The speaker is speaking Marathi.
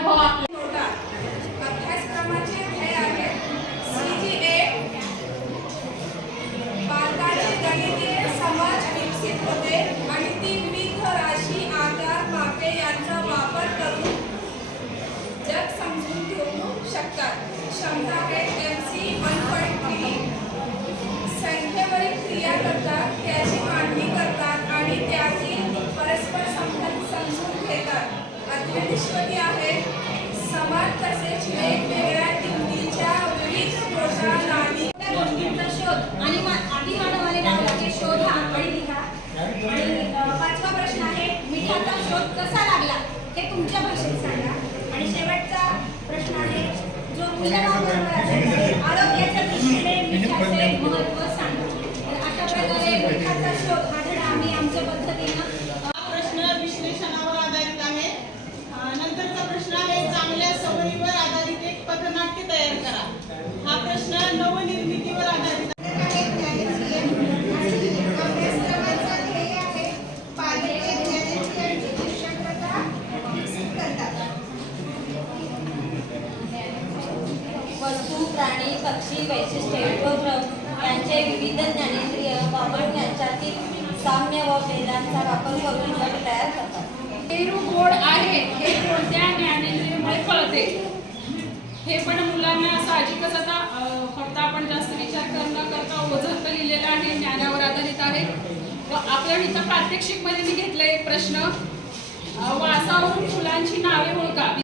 अनुभव अभ्यासक्रमाचे ध्येय आहे CGA बालकाचे गणितीय समज विकसित होते आणि ती विविध राशी आकार मापे यांचा वापर करून जग समजून घेऊ शकतात. क्षमता आहे MC 1.3 संख्येवरील क्रिया करतात, त्याची मांडणी करतात आणि त्यातील परस्पर संबंध समजून घेतात. अध्ययनिष्पत्ती आहे समान तसेच वेगवेगळ्या किमतीच्या विविध गोष्टींचा शोध आणि आदिमानवाने लावला शोधा आणि लिहा. आणि पाचवा प्रश्न आहे मिठाचा शोध कसा लागला हे तुमच्या भाषेत सांगा. आणि शेवटचा प्रश्न आहे जो मूल्यमापन बरोबर आहे आरोग्याच्या दृष्टीने मिठाचे महत्त्व सांगा. तर अशा प्रकारे मिठाचा शोध हा धडा आम्ही आमच्या पद्धतीनं प्रश्न विश्लेषणावर आधारित आहे. नंतरचा प्रश्न आहे चांगल्या सवयीवर आधारित एक पथनाट्य तयार करा. हा प्रश्न नवनिर्मितीवर आधारित वस्तू प्राणी पक्षी वैशिष्ट्ये उपक्रम यांचे विविध ज्ञानेंद्रिय वापरून त्यांच्यातील साम्य व भेदांचा वापर करून गट तयार करतात. पेरू गोड आहे हे कोणत्या ज्ञानेंद्रियामुळे कळते. हे पण मुलांना साहजिकच आता फक्त आपण जास्त विचार न करता ओझरत लिहिलेलं आहे, ज्ञानावर आधारित आहे. व आपल्याला इथं प्रात्यक्षिक मध्ये मी घेतलंय प्रश्न वासावरून फुलांची नावे ओळखा.